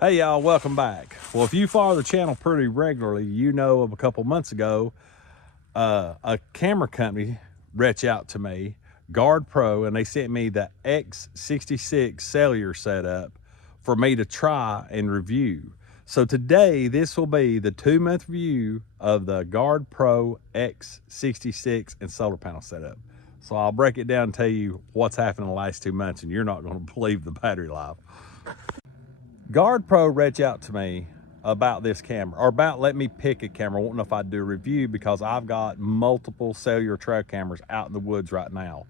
Hey y'all, welcome back. Well, if you follow the channel pretty regularly, you know of a couple months ago, a camera company reached out to me, GardePro, and they sent me the X66 cellular setup for me to try and review. So today, this will be the 2-month review of the GardePro X66 and solar panel setup. So I'll break it down and tell you what's happened in the last 2 months, and you're not going to believe the battery life. GardePro reached out to me about this camera, or about let me pick a camera. I won't know if I'd do a review because I've got multiple cellular trail cameras out in the woods right now.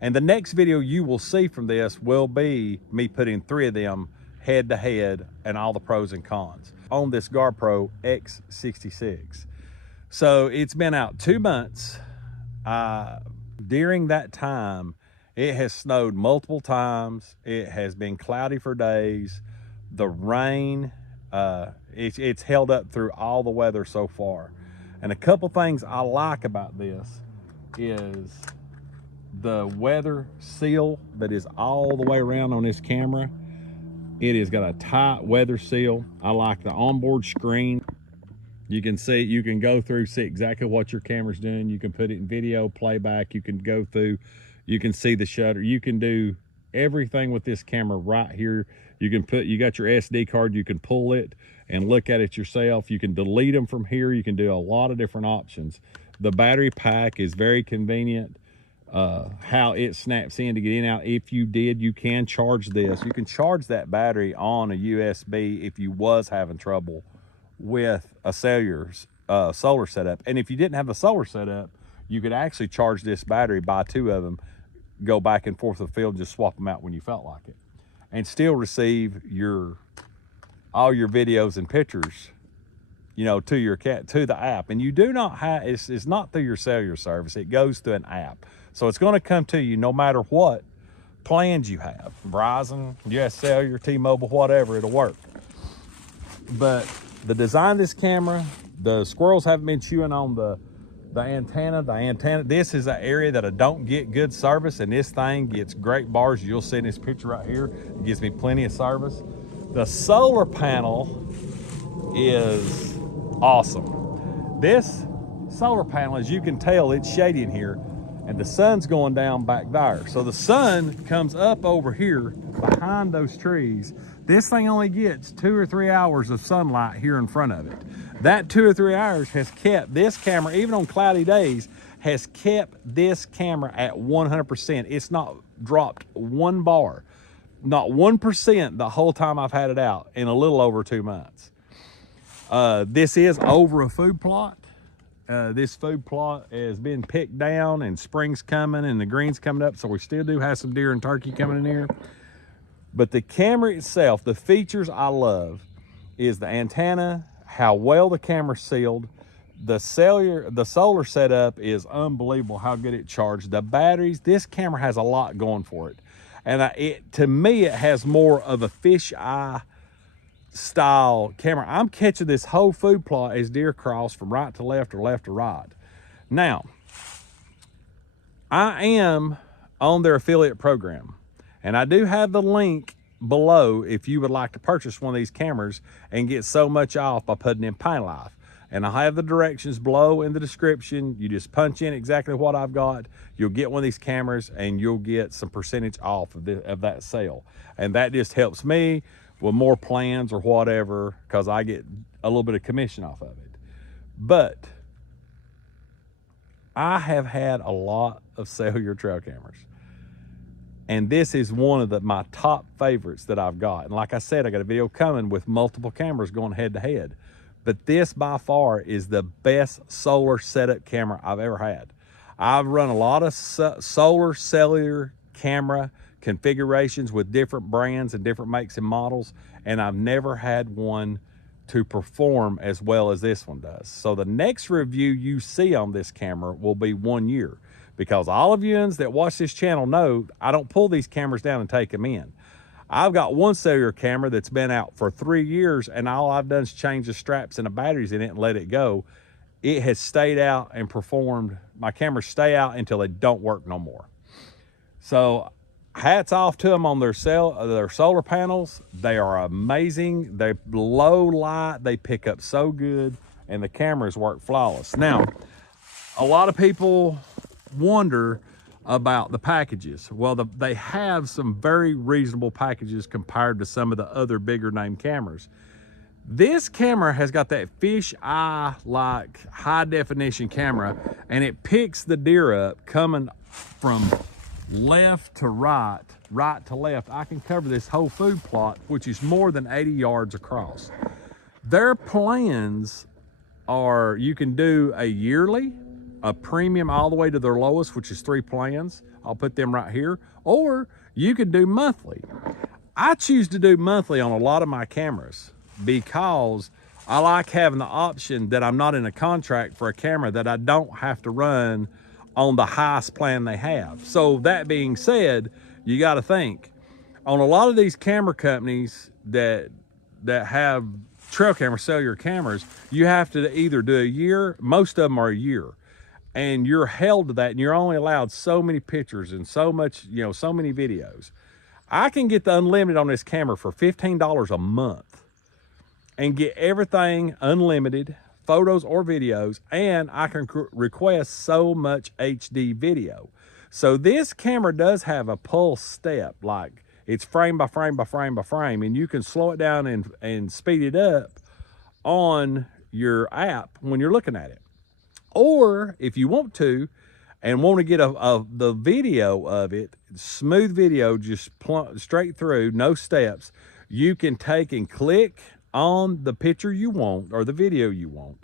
And the next video you will see from this will be me putting 3 of them head to head and all the pros and cons on this GardePro X66. So it's been out 2 months. During that time, it has snowed multiple times. It has been cloudy for days. The rain, it's held up through all the weather so far. And a couple things I like about this is the weather seal that is all the way around on this camera. It has got a tight weather seal. I like the onboard screen. You can see, you can go through, see exactly what your camera's doing. You can put it in video playback. You can go through, you can see the shutter. You can do everything with this camera right here. You can put, you got your SD card, you can pull it and look at it yourself. You can delete them from here. You can do a lot of different options. The battery pack is very convenient. How it snaps in to get in and out. If you did, you can charge this. You can charge that battery on a USB if you was having trouble with a cellular solar setup. And if you didn't have a solar setup, you could actually charge this battery, buy 2 of them, go back and forth the field, just swap them out when you felt like it, and still receive all your videos and pictures, you know, to the app. And you do not have, it's not through your cellular service, it goes through an app. So it's going to come to you no matter what plans you have, Verizon, US Cellular, T-Mobile, whatever, it'll work. But the design of this camera, the squirrels haven't been chewing on the antenna. This is an area that I don't get good service, and this thing gets great bars. You'll see in this picture right here, it gives me plenty of service. The solar panel is awesome. This solar panel, as you can tell, it's shady in here, and the sun's going down back there. So the sun comes up over here behind those trees. This thing only gets 2 or 3 hours of sunlight here in front of it. That 2 or 3 hours has kept this camera, even on cloudy days, has kept this camera at 100%. It's not dropped 1 bar, not 1% the whole time I've had it out in a little over 2 months. This is over a food plot. This food plot has been picked down, and spring's coming and the green's coming up, so we still do have some deer and turkey coming in here. But the camera itself, the features I love is the antenna, how well the camera's sealed. The solar setup is unbelievable how good it charged. The batteries, this camera has a lot going for it. And to me, it has more of a fisheye style camera. I'm catching this whole food plot as deer cross from right to left or left to right. Now, I am on their affiliate program, and I do have the link below if you would like to purchase one of these cameras and get so much off by putting in Pine Life. And I'll have the directions below in the description. You just punch in exactly what I've got. You'll get one of these cameras and you'll get some percentage off of that sale. And that just helps me with more plans or whatever, because I get a little bit of commission off of it. But I have had a lot of cellular trail cameras, and this is one of my top favorites that I've got. And like I said, I got a video coming with multiple cameras going head to head. But this by far is the best solar setup camera I've ever had. I've run a lot of solar cellular camera configurations with different brands and different makes and models, and I've never had one to perform as well as this one does. So the next review you see on this camera will be 1 year, because all of you that watch this channel know I don't pull these cameras down and take them in. I've got one cellular camera that's been out for 3 years, and all I've done is change the straps and the batteries in it and let it go. It has stayed out and performed. My cameras stay out until they don't work no more. So hats off to them on their solar panels. They are amazing. They low light, they pick up so good, and the cameras work flawless. Now, a lot of people wonder about the packages. Well, they have some very reasonable packages compared to some of the other bigger name cameras. This camera has got that fish eye like high definition camera, and it picks the deer up coming from left to right, right to left. I can cover this whole food plot, which is more than 80 yards across. Their plans are, you can do a yearly, a premium all the way to their lowest, which is 3 plans. I'll put them right here. Or you can do monthly. I choose to do monthly on a lot of my cameras because I like having the option that I'm not in a contract for a camera that I don't have to run on the highest plan they have. So that being said, you got to think on a lot of these camera companies that have trail cameras, cellular cameras, you have to either do a year, most of them are a year, and you're held to that, and you're only allowed so many pictures and so much, so many videos. I can get the unlimited on this camera for $15 a month and get everything unlimited, photos or videos, and I can request so much HD video. So this camera does have a pulse step, like it's frame by frame by frame by frame, and you can slow it down and speed it up on your app when you're looking at it. Or if you want to and want to get the video of it, smooth video, just straight through, no steps, you can take and click on the picture you want or the video you want.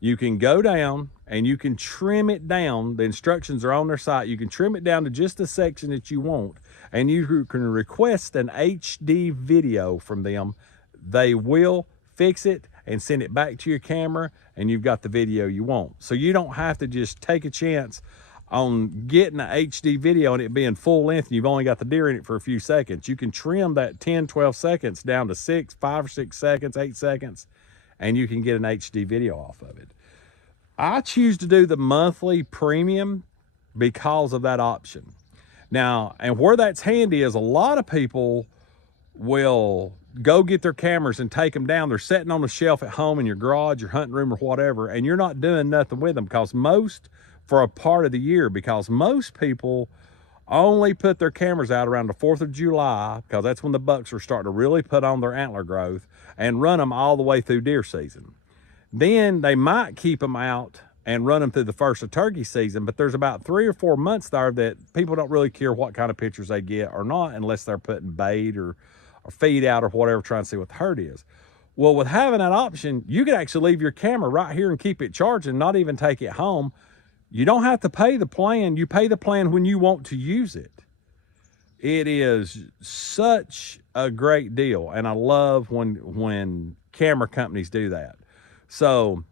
You can go down and you can trim it down. The instructions are on their site. You can trim it down to just the section that you want, and you can request an HD video from them. They will fix it and send it back to your camera, and you've got the video you want. So you don't have to just take a chance on getting an HD video and it being full length and you've only got the deer in it for a few seconds. You can trim that 10, 12 seconds down to 5 or 6 seconds, 8 seconds, and you can get an HD video off of it. I choose to do the monthly premium because of that option. Now, and where that's handy is a lot of people will go get their cameras and take them down. They're sitting on the shelf at home in your garage, your hunting room or whatever, and you're not doing nothing with them for a part of the year, because most people only put their cameras out around the 4th of July, because that's when the bucks are starting to really put on their antler growth, and run them all the way through deer season. Then they might keep them out and run them through the first of turkey season, but there's about 3 or 4 months there that people don't really care what kind of pictures they get or not, unless they're putting bait or feed out or whatever, trying to see what the herd is. Well, with having that option, you could actually leave your camera right here and keep it charging, not even take it home. You don't have to pay the plan. You pay the plan when you want to use it. It is such a great deal, and I love when camera companies do that. So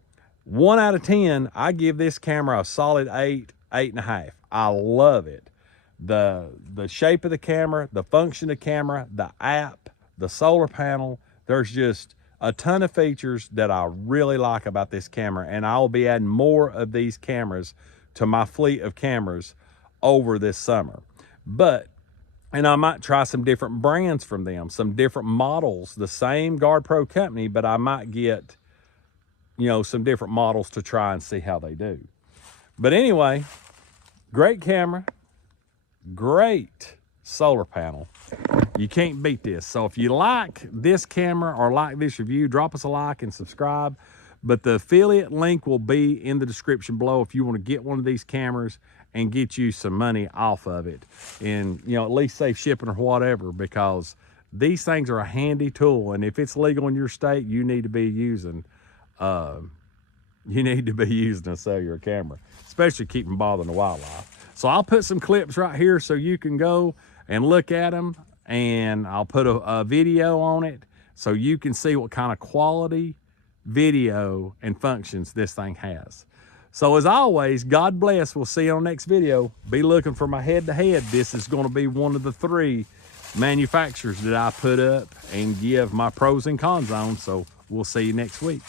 1 out of 10, I give this camera a solid 8, 8.5. I love it. The shape of the camera, the function of the camera, the app, the solar panel, there's just a ton of features that I really like about this camera, and I'll be adding more of these cameras to my fleet of cameras over this summer. And I might try some different brands from them, some different models, the same GardePro company, but I might get, some different models to try and see how they do. But anyway, great camera, great solar panel. You can't beat this. So if you like this camera or like this review, drop us a like and subscribe. But the affiliate link will be in the description below if you want to get one of these cameras and get you some money off of it, and at least save shipping or whatever, because these things are a handy tool, and if it's legal in your state, you need to be using a cellular camera, especially keeping bothering the wildlife. So I'll put some clips right here so you can go and look at them, and I'll put a video on it so you can see what kind of quality video and functions this thing has. So as always, God bless. We'll see you on the next video. Be looking for my head-to-head. This is going to be one of the 3 manufacturers that I put up and give my pros and cons on. So we'll see you next week.